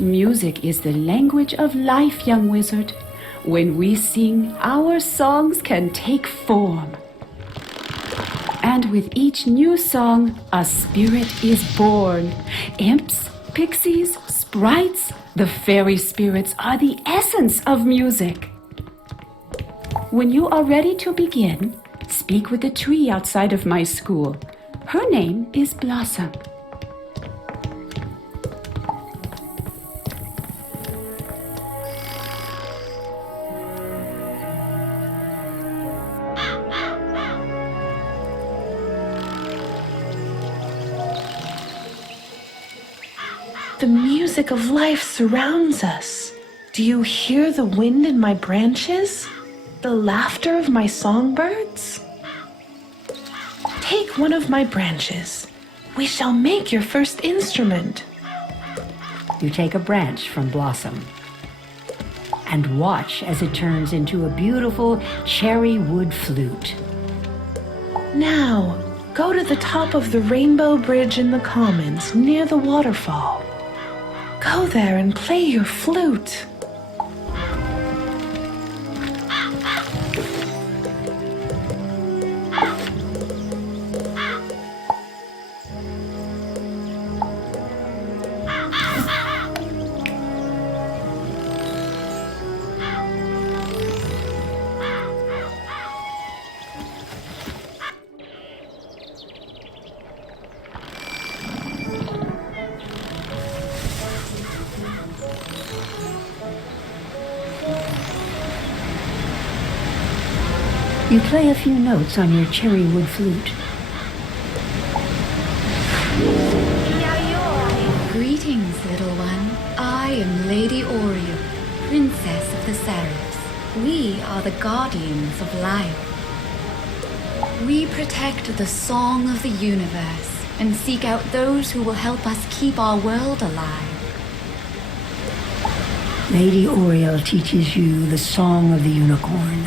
Music is the language of life, young wizard. When we sing, our songs can take form. And with each new song, a spirit is born. Imps, pixies, sprites, the fairy spirits are the essence of music. When you are ready to begin, speak with the tree outside of my school. Her name is Blossom. The music of life surrounds us. Do you hear the wind in my branches? The laughter of my songbirds? Take one of my branches. We shall make your first instrument. You take a branch from Blossom and watch as it turns into a beautiful cherry wood flute. Now, go to the top of the rainbow bridge in the commons near the waterfall. Go there and play your flute. You play a few notes on your cherry wood flute. Greetings, little one. I am Lady Oriole, Princess of the Seraphs. We are the guardians of life. We protect the song of the universe and seek out those who will help us keep our world alive. Lady Oriole teaches you the song of the unicorn.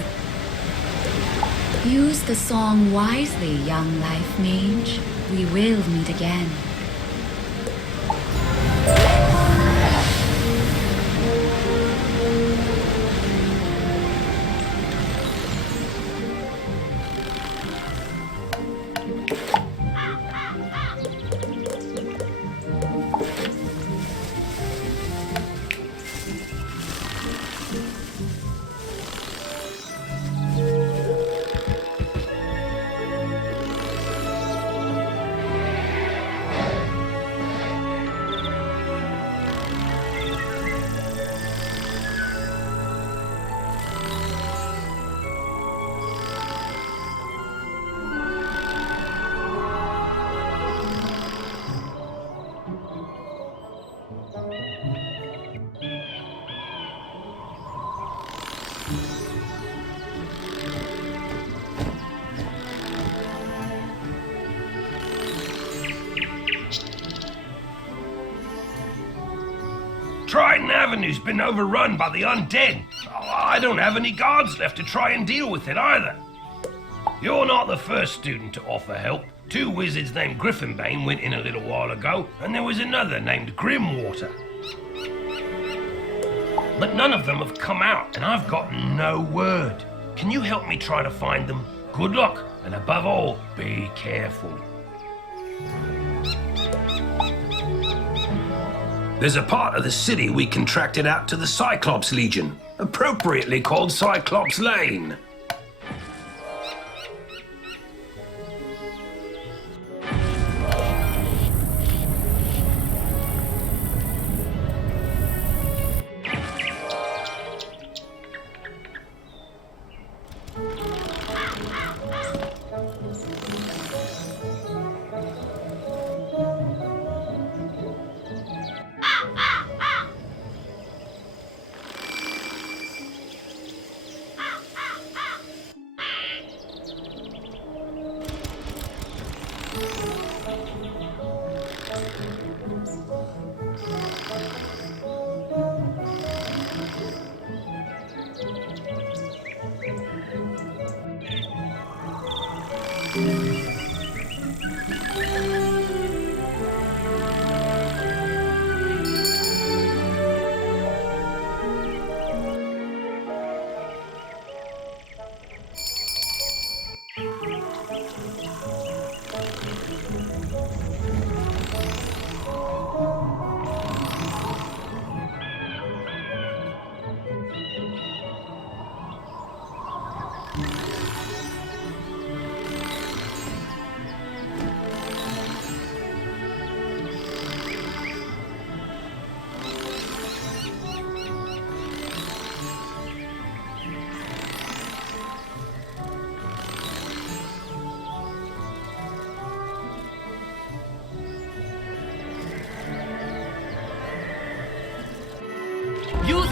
Use the song wisely, young life mage. We will meet again. Triton Avenue's been overrun by the undead. I don't have any guards left to try and deal with it either. You're not the first student to offer help. 2 wizards named Griffinbane went in a little while ago, and there was another named Grimwater. But none of them have come out, and I've got no word. Can you help me try to find them? Good luck, and above all, be careful. There's a part of the city we contracted out to the Cyclops Legion, appropriately called Cyclops Lane.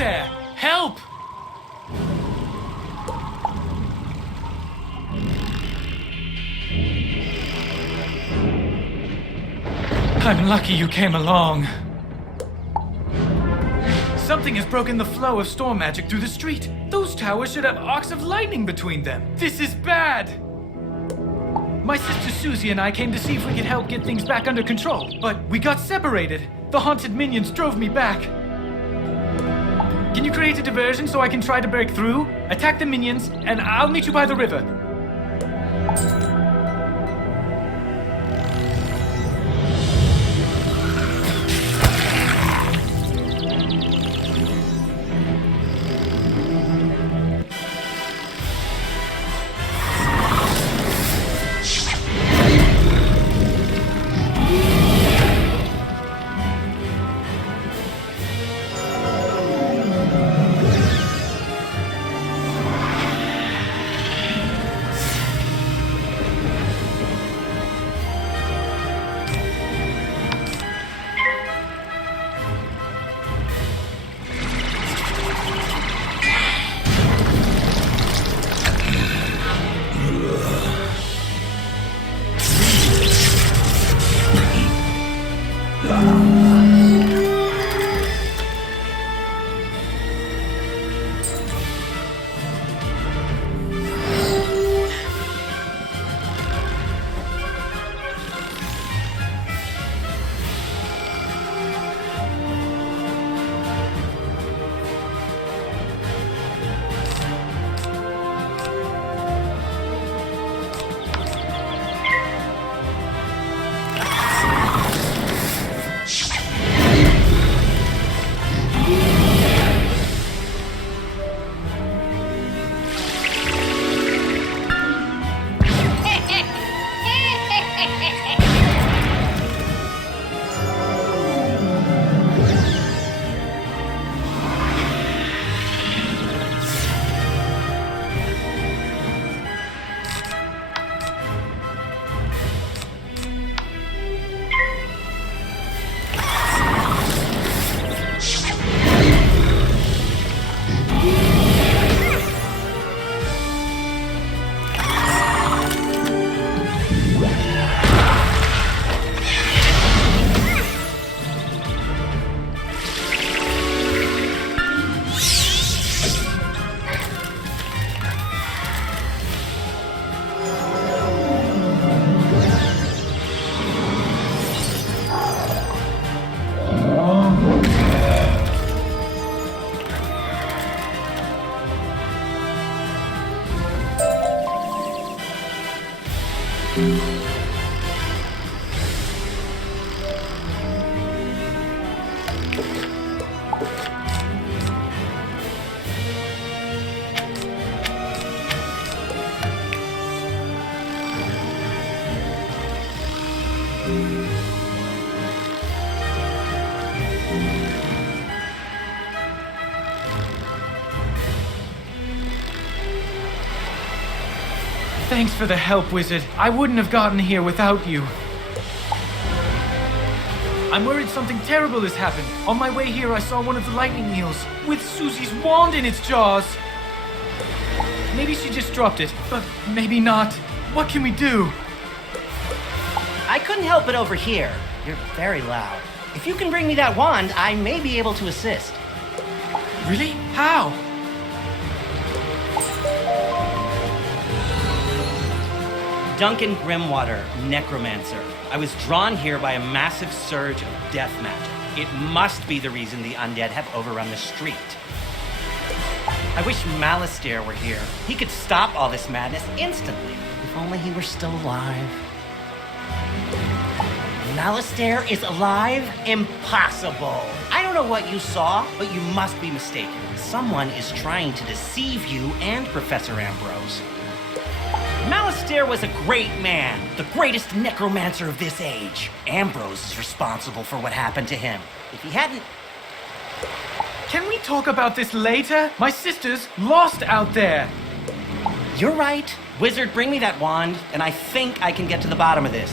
there! Help! I'm lucky you came along. Something has broken the flow of storm magic through the street. Those towers should have arcs of lightning between them. This is bad! My sister Susie and I came to see if we could help get things back under control, but we got separated. The haunted minions drove me back. Can you create a diversion so I can try to break through? Attack the minions, and I'll meet you by the river. Thanks for the help, Wizard. I wouldn't have gotten here without you. I'm worried something terrible has happened. On my way here, I saw one of the lightning eels with Susie's wand in its jaws. Maybe she just dropped it, but maybe not. What can we do? I couldn't help it over here. You're very loud. If you can bring me that wand, I may be able to assist. Really? How? Duncan Grimwater, necromancer. I was drawn here by a massive surge of death magic. It must be the reason the undead have overrun the street. I wish Malistaire were here. He could stop all this madness instantly. If only he were still alive. Malistaire is alive? Impossible. I don't know what you saw, but you must be mistaken. Someone is trying to deceive you and Professor Ambrose. Malistaire was a great man, the greatest necromancer of this age. Ambrose is responsible for what happened to him. If he hadn't... Can we talk about this later? My sister's lost out there. You're right. Wizard, bring me that wand, and I think I can get to the bottom of this.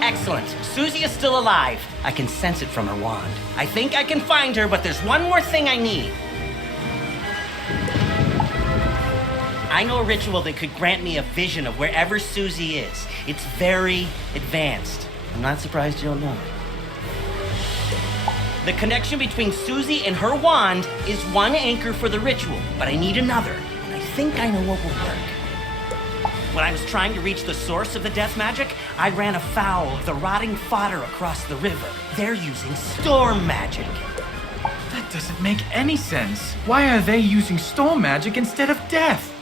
Excellent. Susie is still alive. I can sense it from her wand. I think I can find her, but there's one more thing I need. I know a ritual that could grant me a vision of wherever Susie is. It's very advanced. I'm not surprised you don't know it. The connection between Susie and her wand is one anchor for the ritual, but I need another, and I think I know what will work. When I was trying to reach the source of the death magic, I ran afoul of the rotting fodder across the river. They're using storm magic. That doesn't make any sense. Why are they using storm magic instead of death?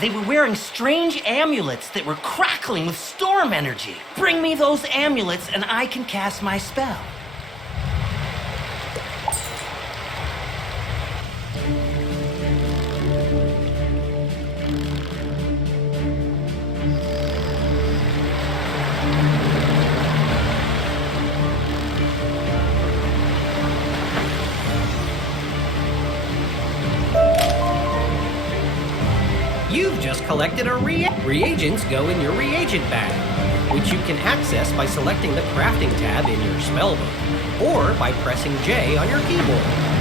They were wearing strange amulets that were crackling with storm energy. Bring me those amulets and I can cast my spell. You've just collected a reagents go in your reagent bag, which you can access by selecting the crafting tab in your spellbook, or by pressing J on your keyboard.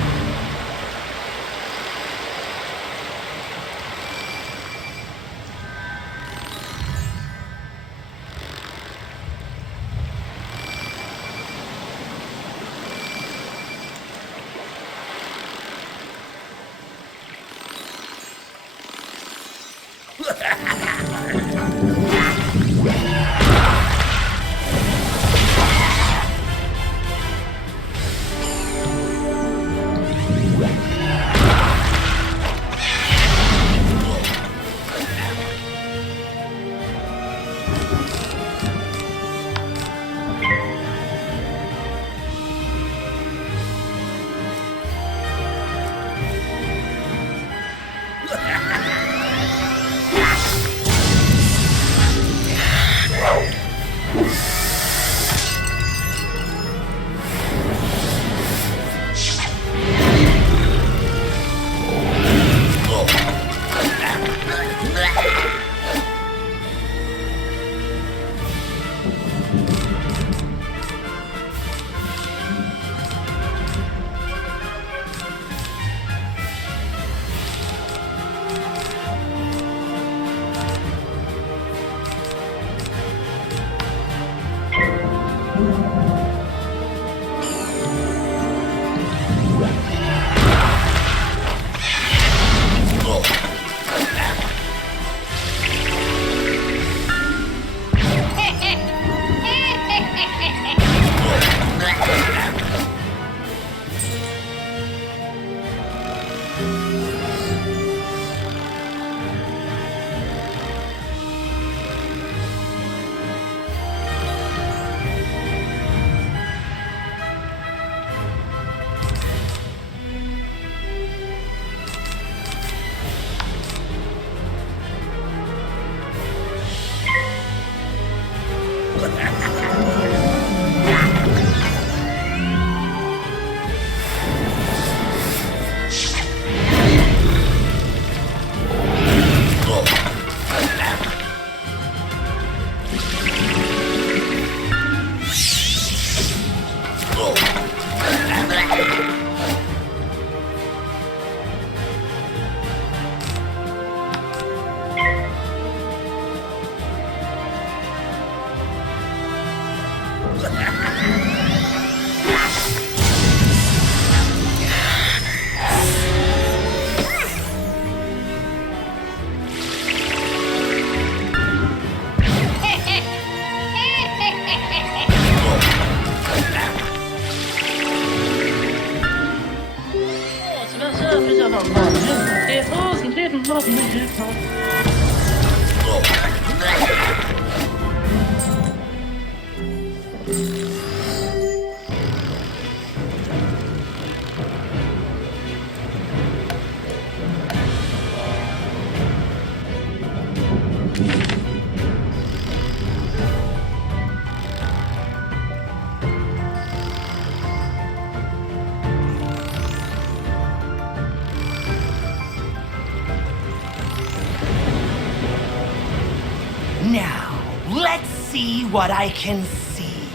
Now, let's see what I can see.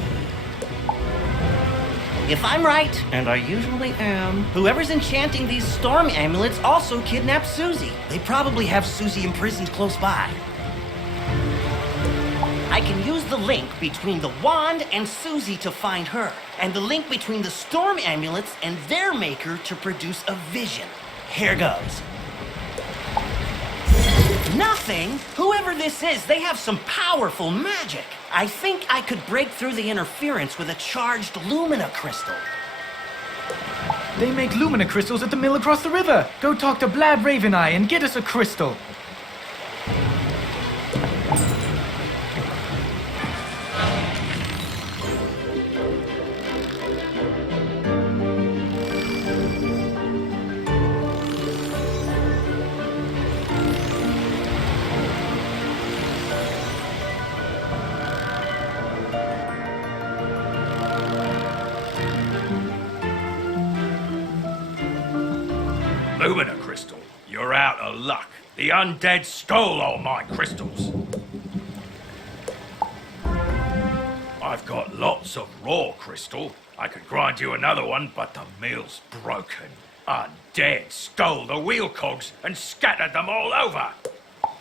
If I'm right, and I usually am, whoever's enchanting these storm amulets also kidnapped Susie. They probably have Susie imprisoned close by. I can use the link between the wand and Susie to find her, and the link between the storm amulets and their maker to produce a vision. Here goes. Nothing? Whoever this is, they have some powerful magic. I think I could break through the interference with a charged Lumina crystal. They make Lumina crystals at the mill across the river. Go talk to Blab Raveneye and get us a crystal. Lumina crystal, you're out of luck. The undead stole all my crystals. I've got lots of raw crystal. I could grind you another one, but the mill's broken. Undead stole the wheel cogs and scattered them all over.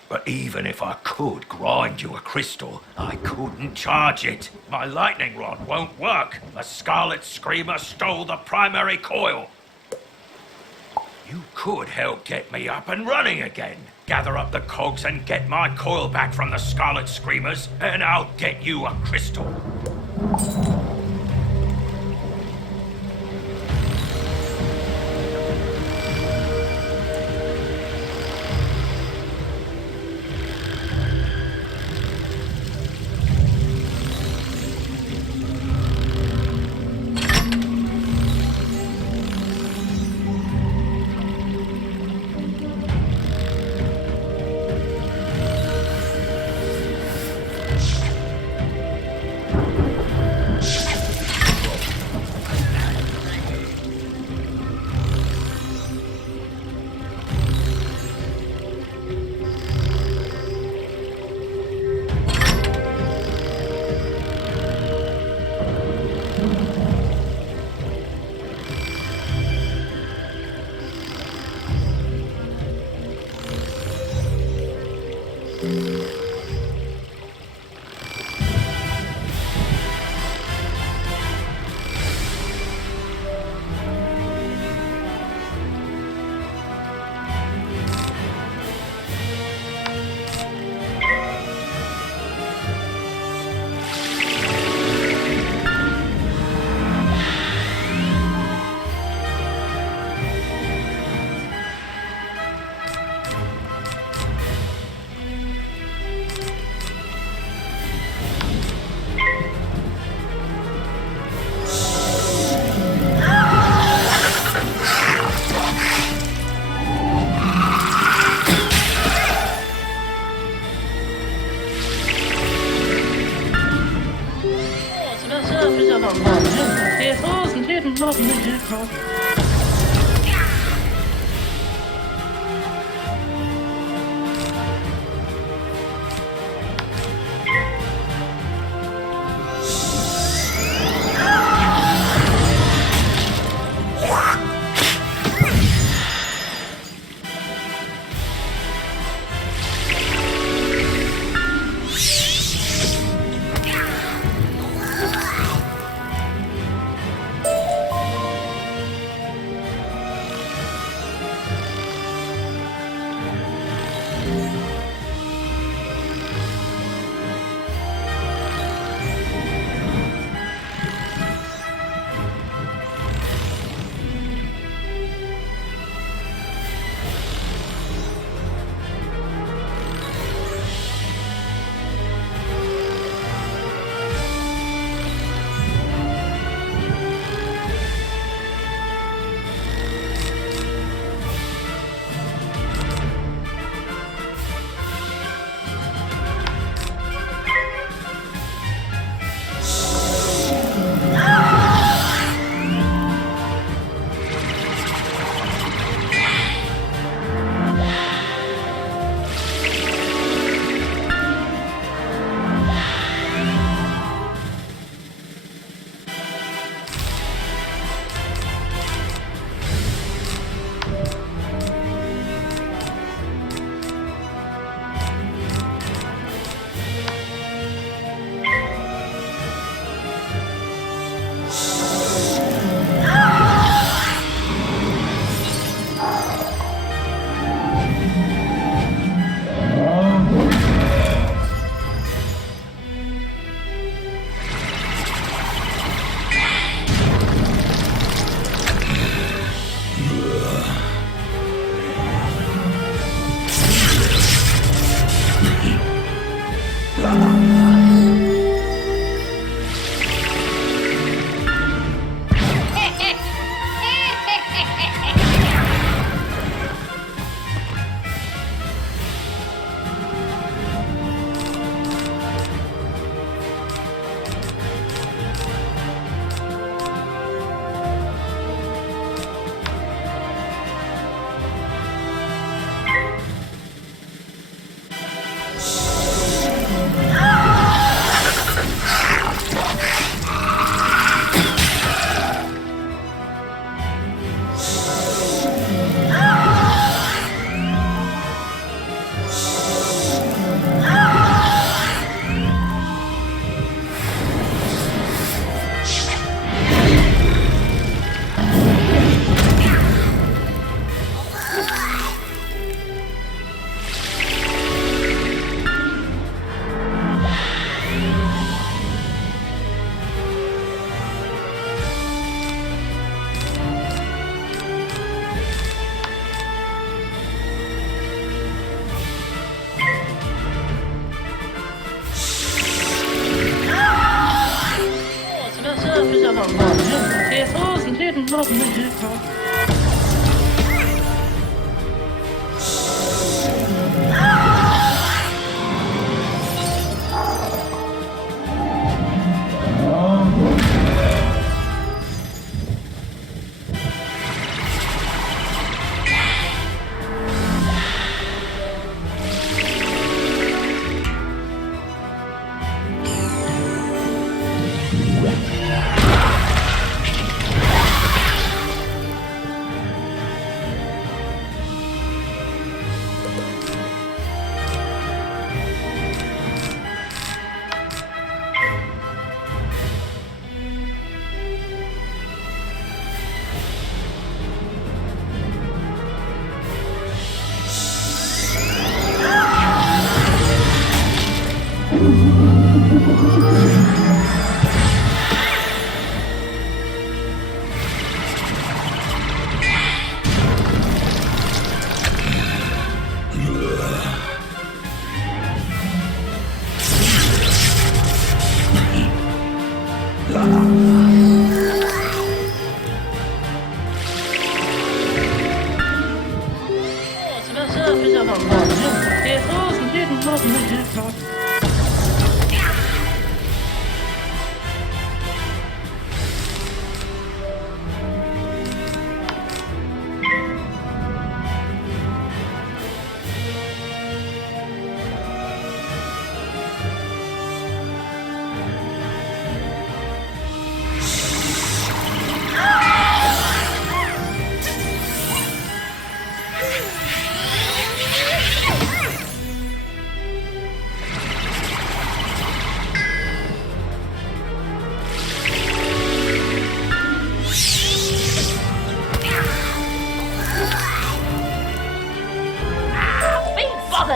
But even if I could grind you a crystal, I couldn't charge it. My lightning rod won't work. The Scarlet Screamer stole the primary coil. You could help get me up and running again. Gather up the cogs and get my coil back from the Scarlet Screamers, and I'll get you a crystal.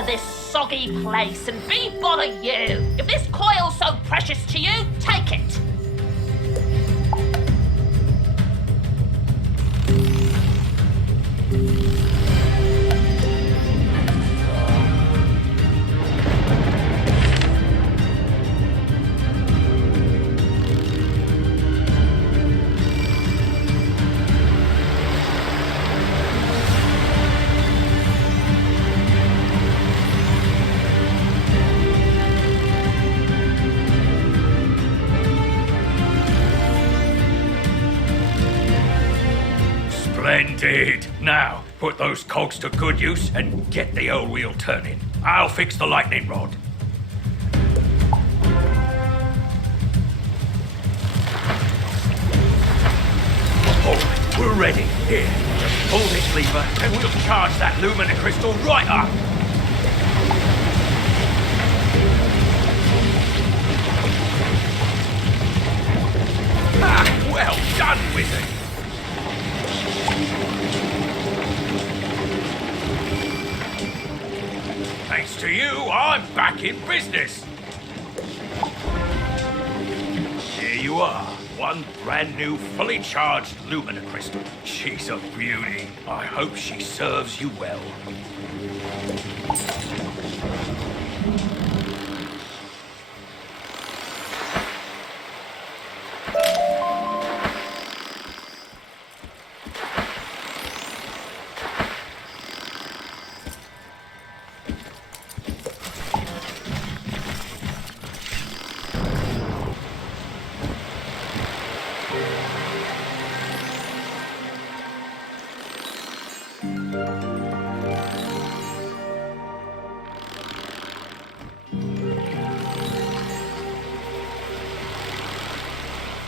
This soggy place and be bother you. If this coil's so precious to you, take it. Splendid! Now, put those cogs to good use and get the old wheel turning. I'll fix the lightning rod. Alright, we're ready. Here, just pull this lever and we'll charge that Lumina crystal right up. Ah, well done, Wizard! Thanks to you, I'm back in business. Here you are, one brand new, fully charged Lumina crystal. She's a beauty. I hope she serves you well.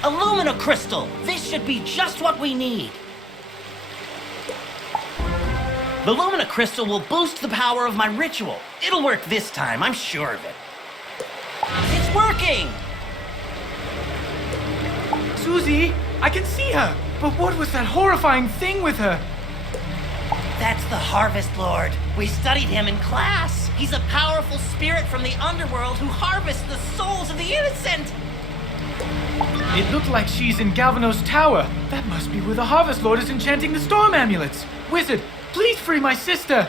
A Lumina crystal! This should be just what we need. The Lumina crystal will boost the power of my ritual. It'll work this time, I'm sure of it. It's working! Susie, I can see her. But what was that horrifying thing with her? That's the Harvest Lord. We studied him in class. He's a powerful spirit from the underworld who harvests the souls of the innocent. It looked like she's in Galvano's tower. That must be where the Harvest Lord is enchanting the storm amulets. Wizard, please free my sister.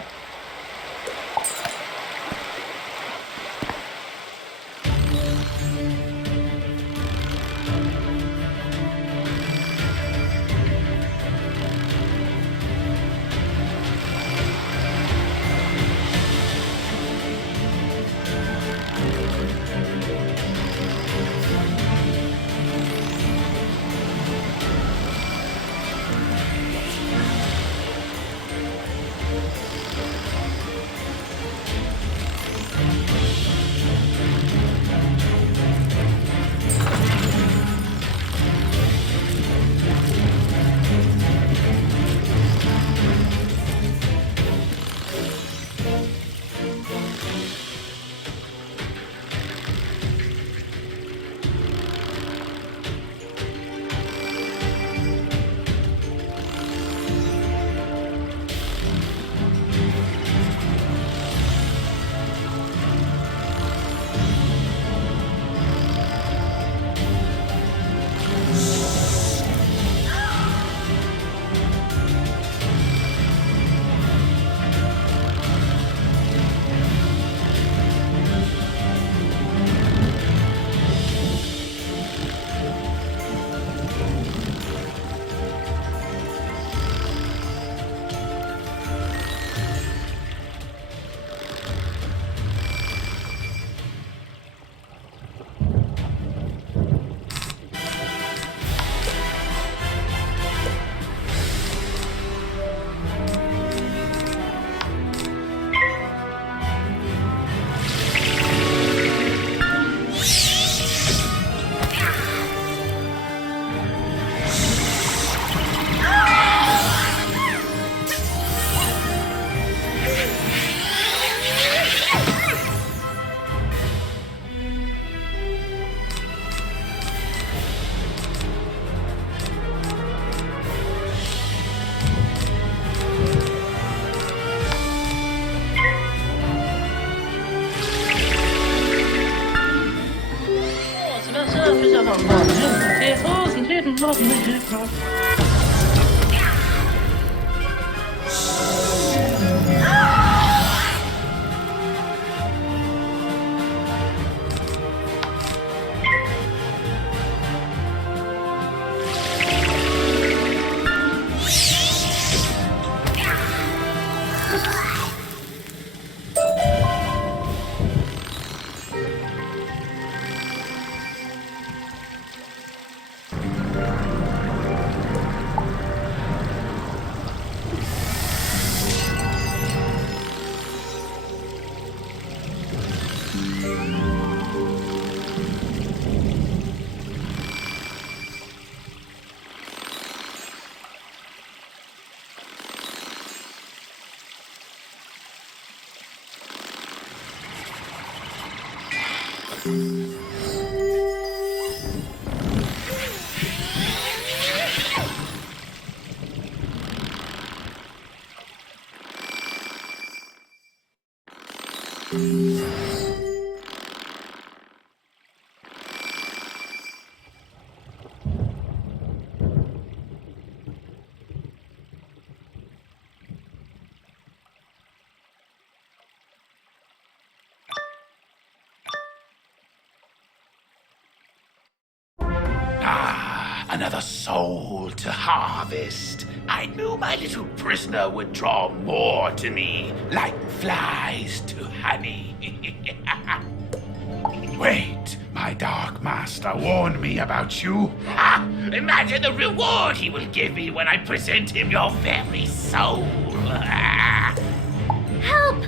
Another soul to harvest. I knew my little prisoner would draw more to me, like flies to honey. Wait, my dark master warned me about you. Imagine the reward he will give me when I present him your very soul. Help!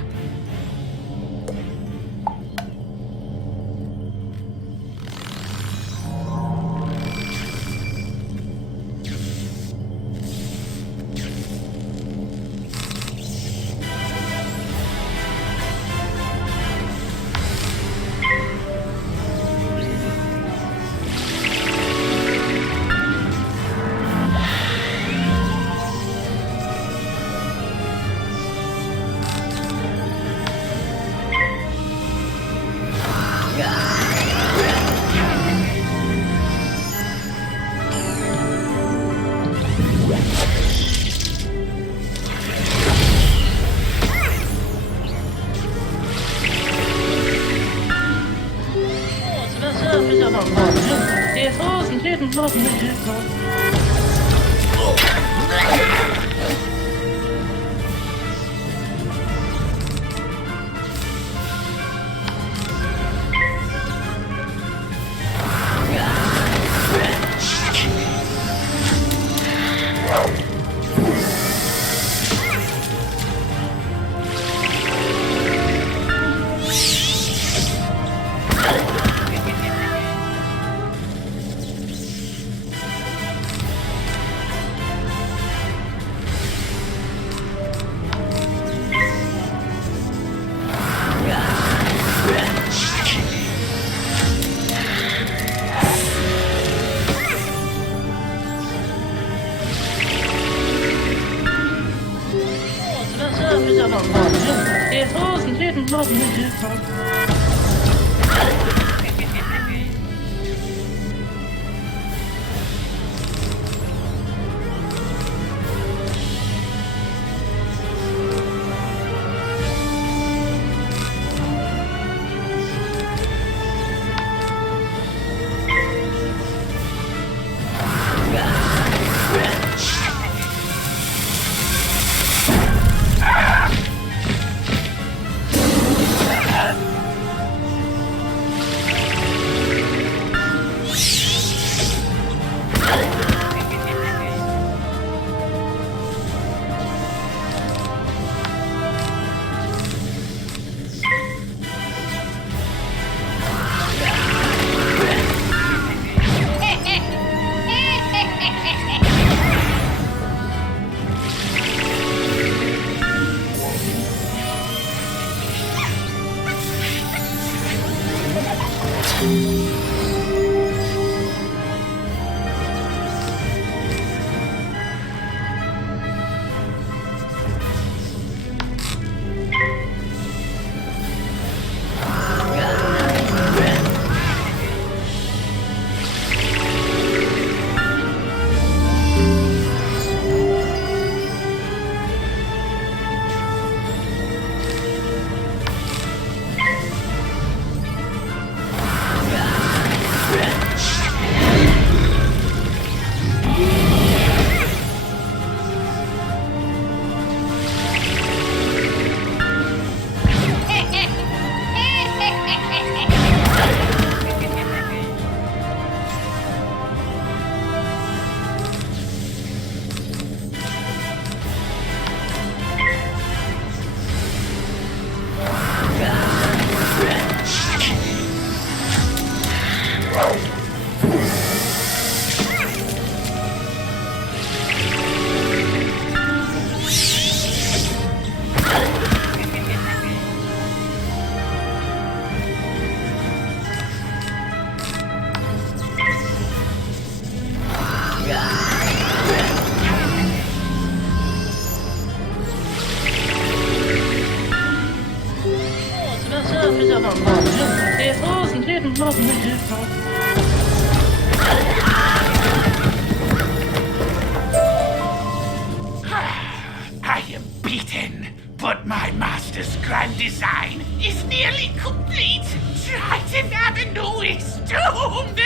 I am beaten, but my master's grand design is nearly complete. Triton Avenue is doomed!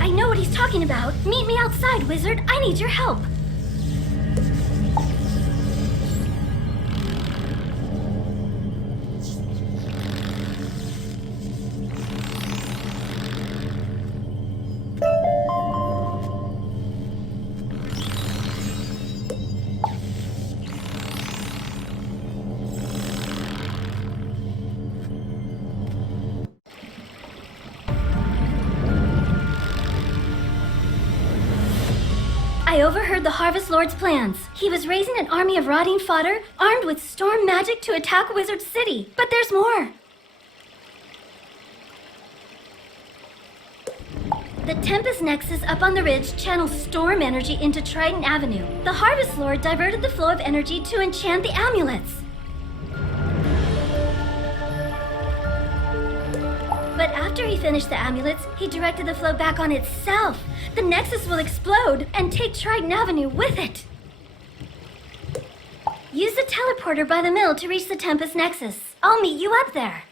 I know what he's talking about. Meet me outside, Wizard. I need your help. I overheard the Harvest Lord's plans. He was raising an army of rotting fodder, armed with storm magic to attack Wizard City. But there's more. The Tempest Nexus up on the ridge channels storm energy into Triton Avenue. The Harvest Lord diverted the flow of energy to enchant the amulets. But after he finished the amulets, he directed the flow back on itself. The Nexus will explode and take Triton Avenue with it. Use the teleporter by the mill to reach the Tempest Nexus. I'll meet you up there.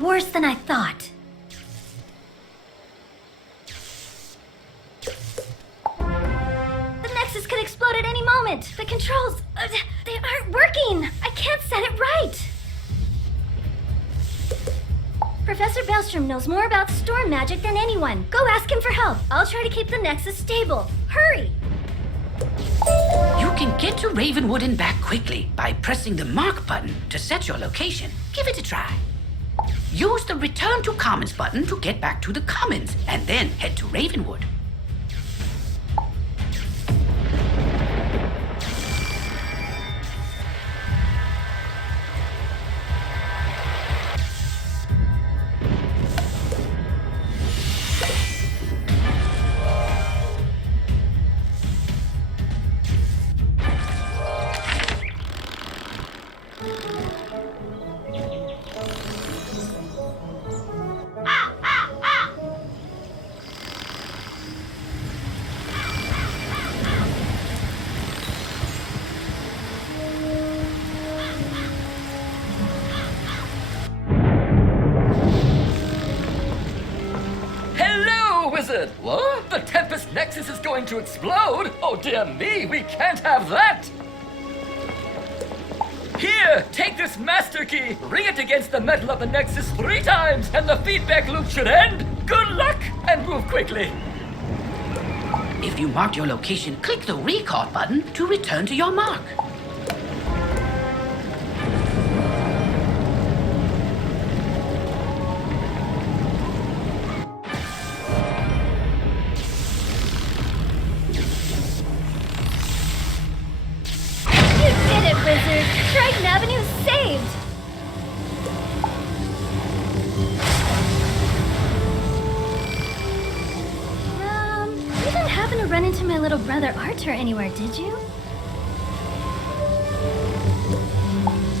Worse than I thought. The Nexus could explode at any moment. The controls, they aren't working. I can't set it right. Professor Bellstrom knows more about storm magic than anyone. Go ask him for help. I'll try to keep the Nexus stable. Hurry! You can get to Ravenwood and back quickly by pressing the mark button to set your location. Give it a try. Use the Return to Commons button to get back to the Commons, and then head to Ravenwood. Wizard! What? The Tempest Nexus is going to explode? Oh dear me, we can't have that! Here, take this master key, ring it against the metal of the Nexus 3 times, and the feedback loop should end. Good luck, and move quickly. If you marked your location, click the record button to return to your mark. Wizard! Triton Avenue is saved! You didn't happen to run into my little brother Arthur anywhere, did you?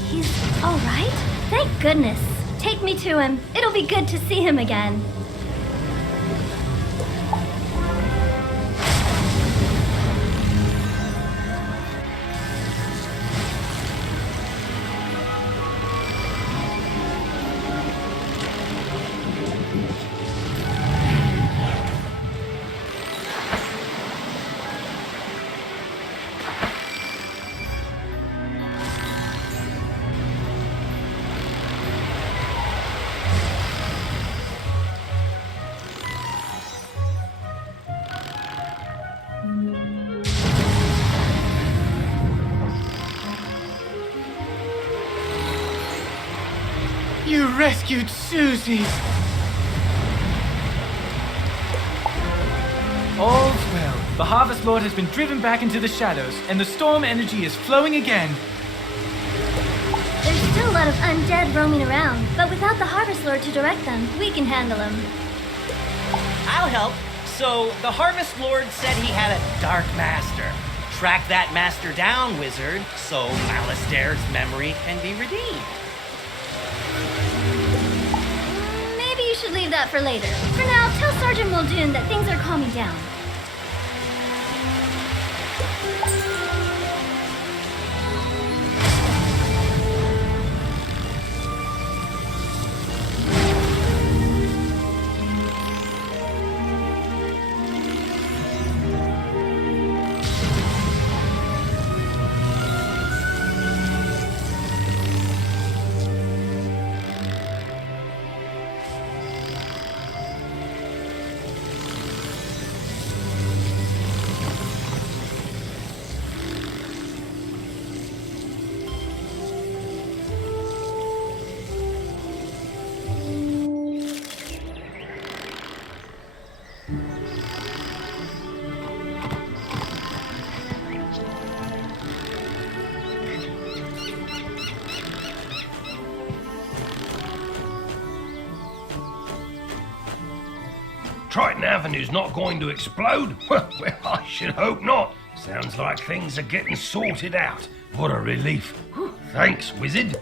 He's alright? Thank goodness. Take me to him. It'll be good to see him again. You rescued Susie! All's well. The Harvest Lord has been driven back into the shadows, and the storm energy is flowing again. There's still a lot of undead roaming around, but without the Harvest Lord to direct them, we can handle them. I'll help. So, the Harvest Lord said he had a Dark Master. Track that master down, wizard, so Malastaire's memory can be redeemed. Maybe you should leave that for later. For now, tell Sergeant Muldoon that things are calming down. Triton Avenue's not going to explode? Well, I should hope not. Sounds like things are getting sorted out. What a relief. Thanks, Wizard.